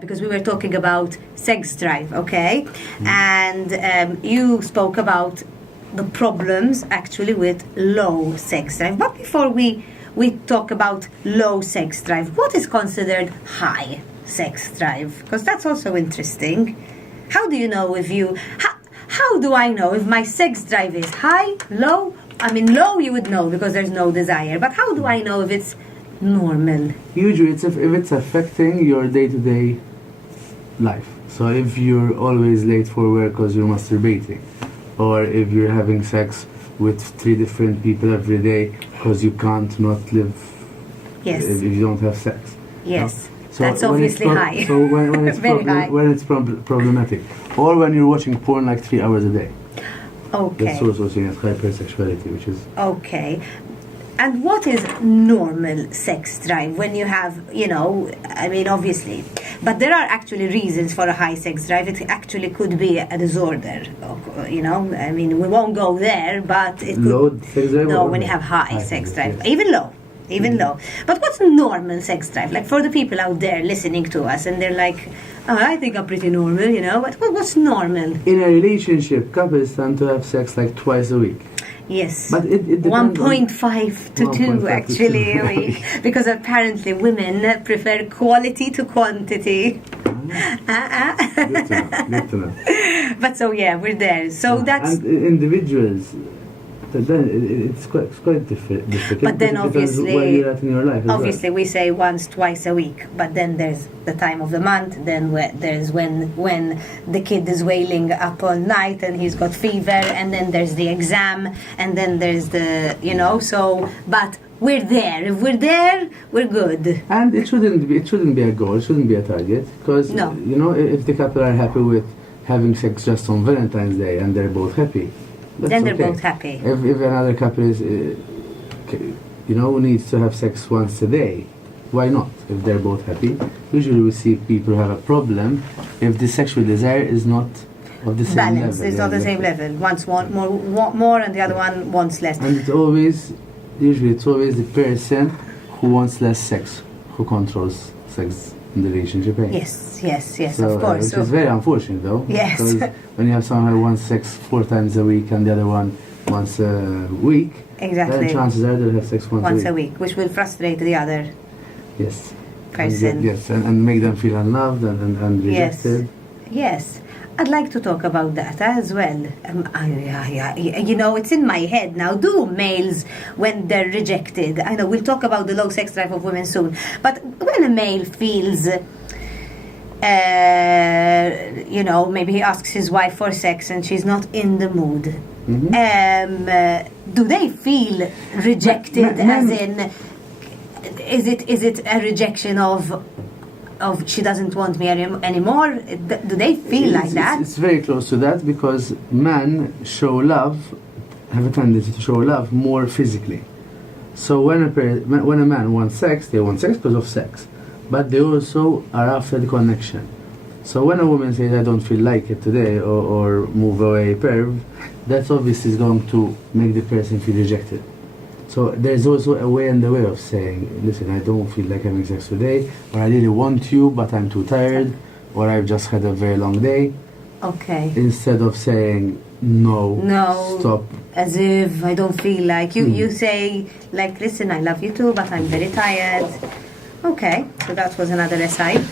because we were talking about sex drive, okay? And you spoke about the problems actually with low sex drive. But before we talk about low sex drive, what is considered high sex drive? Because that's also interesting. How do you know if you... How do I know if my sex drive is high, low? I mean, low you would know because there's no desire. But how do I know if it's normal? Usually if it's affecting your day-to-day life. So if you're always late for work because you're masturbating, or if you're having sex with 3 different people every day because you can't not live if you don't have sex. Yes, so that's obviously high. So when it's very high. When it's problematic, or when you're watching porn like 3 hours a day. Okay. That's also seen as hypersexuality, which is... Okay. And what is normal sex drive when you have, I mean, obviously, but there are actually reasons for a high sex drive. It actually could be a disorder, I mean, we won't go there, but it could... Low sex drive? No, when you have high sex drive, even low. Low. But what's normal sex drive? Like for the people out there listening to us and they're like, oh, I think I'm pretty normal, but what's normal? In a relationship, couples tend to have sex like twice a week. Yes, but it 1.5 to 2 actually a week, because apparently women prefer quality to quantity. Good to know. But so yeah, we're there. So that's... And individuals... Then it's quite difficult. But then obviously, where you're at in your life obviously we say once, twice a week. But then there's the time of the month. Then there's when the kid is wailing up all night and he's got fever. And then there's the exam. And then there's the So, but we're there. If we're there, we're good. And it shouldn't be a goal. It shouldn't be a target. Because if the couple are happy with having sex just on Valentine's Day and they're both happy. Then they're both happy. If another couple is, needs to have sex once a day, why not? If they're both happy. Usually we see people have a problem if the sexual desire is not of the same balance. level. It's not the same level. One's want more and the other one wants less. And it's always the person who wants less sex who controls sex in the relationship. Yes, so, of course. Which is very unfortunate though. Yes. Because when you have someone who wants sex 4 times a week and the other one once a week, exactly. Then chances are they'll have sex once a week, which will frustrate the other person. And make them feel unloved and rejected. Yes. I'd like to talk about that as well. It's in my head now. Do males, when they're rejected, I know we'll talk about the low sex drive of women soon, but when a male feels, maybe he asks his wife for sex and she's not in the mood, do they feel rejected? As in, is it a rejection of she doesn't want me anymore? Do they feel like that? It's very close to that because men have a tendency to show love more physically. So when a man wants sex, they want sex because of sex, but they also are after the connection. So when a woman says, I don't feel like it today, or move away, perv, that's obviously going to make the person feel rejected. So there's also a way of saying, listen, I don't feel like having sex today, or I really want you, but I'm too tired, or I've just had a very long day. Okay. Instead of saying, no, stop. As if I don't feel like you. You say, like, listen, I love you too, but I'm very tired. Okay, so that was another aside.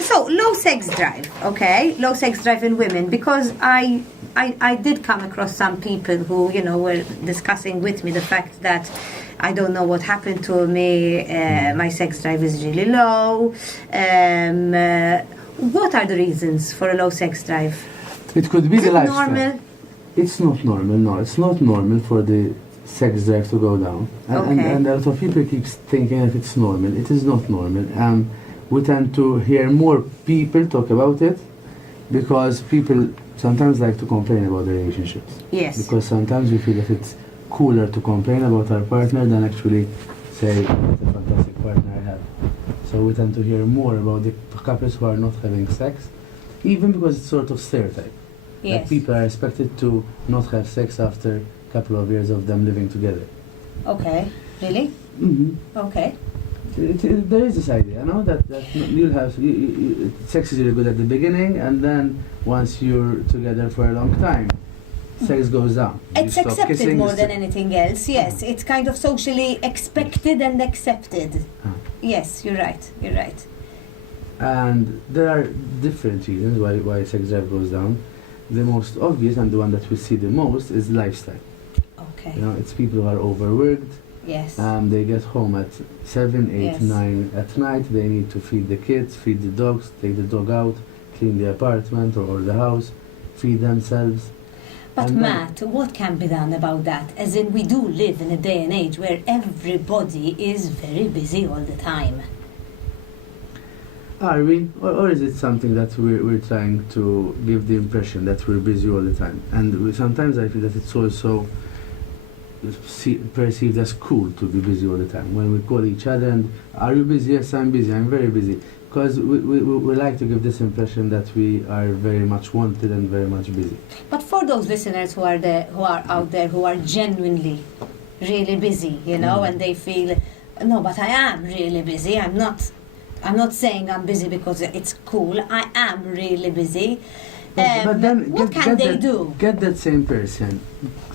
So, low sex drive, okay? Low sex drive in women, because I did come across some people who, were discussing with me the fact that I don't know what happened to me, my sex drive is really low. What are the reasons for a low sex drive? It could be the lifestyle. Normal? It's not normal, no. It's not normal for the sex drive to go down. And a lot of people keep thinking that it's normal. It is not normal. We tend to hear more people talk about it because people sometimes like to complain about their relationships. Yes. Because sometimes we feel that it's cooler to complain about our partner than actually say, what a fantastic partner I have. So we tend to hear more about the couples who are not having sex, even because it's sort of stereotype. Yes. Like people are expected to not have sex after a couple of years of them living together. Okay. Really? Mm-hmm. Okay. There is this idea, that you'll have sex is really good at the beginning, and then once you're together for a long time, sex goes down. It's accepted more than anything else. Yes, it's kind of socially expected and accepted. Yes, you're right. And there are different reasons why sex drive goes down. The most obvious and the one that we see the most is lifestyle. Okay. It's people who are overworked. Yes. They get home at 7, 8, Yes. 9 at night. They need to feed the kids, feed the dogs, take the dog out, clean the apartment or the house, feed themselves. But And Matt, what can be done about that? As in, we do live in a day and age where everybody is very busy all the time. Are we? Or is it something that we're trying to give the impression that we're busy all the time? And sometimes I feel that it's also perceived as cool to be busy all the time. When we call each other and, are you busy? Yes, I'm busy, I'm very busy. Because we like to give this impression that we are very much wanted and very much busy. But for those listeners who are out there who are genuinely really busy, and they feel, no, but I am really busy. I'm not saying I'm busy because it's cool. I am really busy. But then what can they do? Get that same person,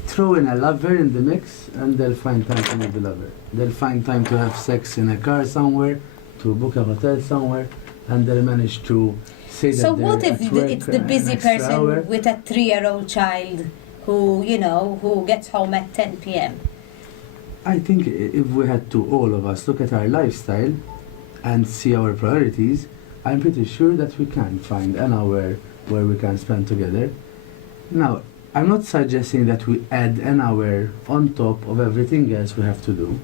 throw in a lover in the mix, and they'll find time to meet the lover. They'll find time to have sex in a car somewhere, to book a hotel somewhere, and they'll manage to say that. So what if at work it's the busy an extra person hour. with a 3-year-old child who gets home at 10 p.m.? I think if we had to, all of us, look at our lifestyle and see our priorities, I'm pretty sure that we can find an hour where we can spend together. Now, I'm not suggesting that we add an hour on top of everything else we have to do,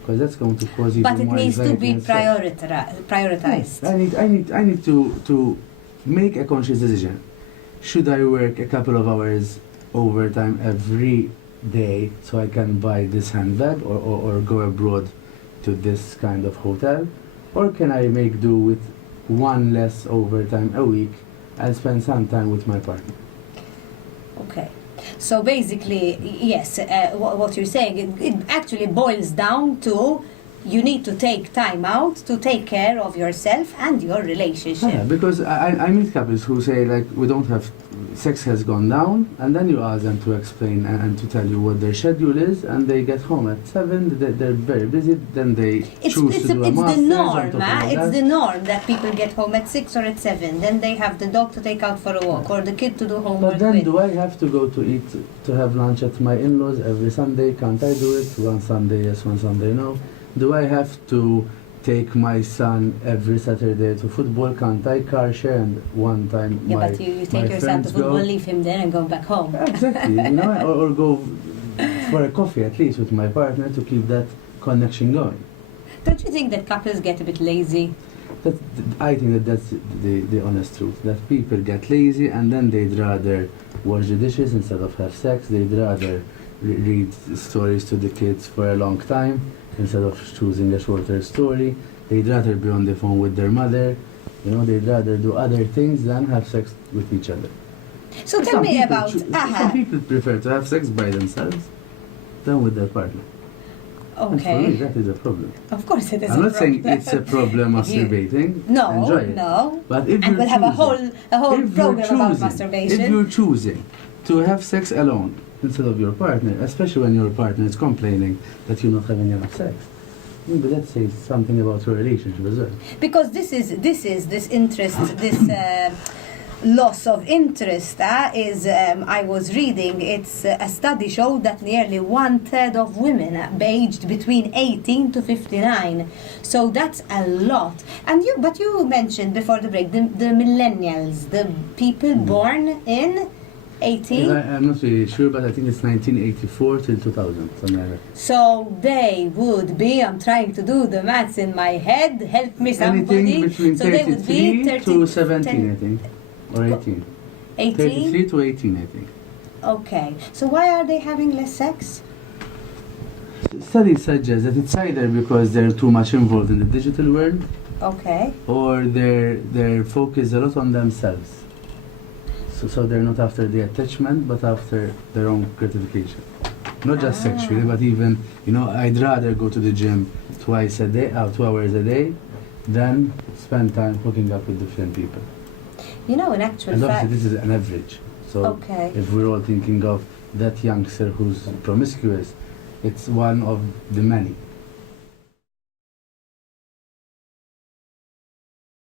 because that's going to cause even But it more needs to anxiety be and stress. prioritized. I need to make a conscious decision. Should I work a couple of hours overtime every day so I can buy this handbag or go abroad to this kind of hotel? Or can I make do with one less overtime a week and spend some time with my partner? Okay. So basically, yes, what you're saying, it actually boils down to you need to take time out to take care of yourself and your relationship. Yeah, because I meet couples who say, like, we don't have, sex has gone down, and then you ask them to explain and to tell you what their schedule is, and they get home at 7, they're very busy, then they choose to do a master's the norm, on top of it's that. the norm that people get home at 6 or at 7, then they have the dog to take out for a walk or the kid to do homework But then with. do I have to go to eat, to have lunch at my in-laws every Sunday? Can't I do it? One Sunday yes, one Sunday no. Do I have to take my son every Saturday to football? Can't I car share and one time Yeah, my but you my take your son to friends football, go? leave him there and go back home. Exactly, or go for a coffee at least with my partner to keep that connection going. Don't you think that couples get a bit lazy? I think that that's the honest truth. That people get lazy and then they'd rather wash the dishes instead of have sex. They'd rather read stories to the kids for a long time instead of choosing a shorter story. They'd rather be on the phone with their mother. They'd rather do other things than have sex with each other. So tell me about... Some people prefer to have sex by themselves than with their partner. And for me, Okay. that is a problem. Of course it is I'm a not saying problem. it's a problem masturbating. No, Enjoy it. no. But if And we'll have a choosing- whole if you're program about choosing- masturbation. If you're choosing to have sex alone instead of your partner, especially when your partner is complaining that you're not having enough sex, maybe that says something about your relationship as well. Because this interest, this loss of interest is, I was reading, it's a study showed that nearly 1/3 of women aged between 18 to 59. So that's a lot. And but you mentioned before the break, the millennials, the people born in 18. I'm not really sure, but I think it's 1984 till 2000, something like that. So they would be, I'm trying to do the maths in my head, help me somebody. Anything between So they would be 33 to 17, I think, or 18. 18? 33 to 18, I think. Okay. So why are they having less sex? Studies suggest that it's either because they're too much involved in the digital world, Okay. or they're focused a lot on themselves. So they're not after the attachment, but after their own gratification. Not just sexually, but even, I'd rather go to the gym twice a day, 2 hours a day, than spend time hooking up with different people. In actual And fact. obviously this is an average. So Okay. if we're all thinking of that youngster who's promiscuous, it's one of the many.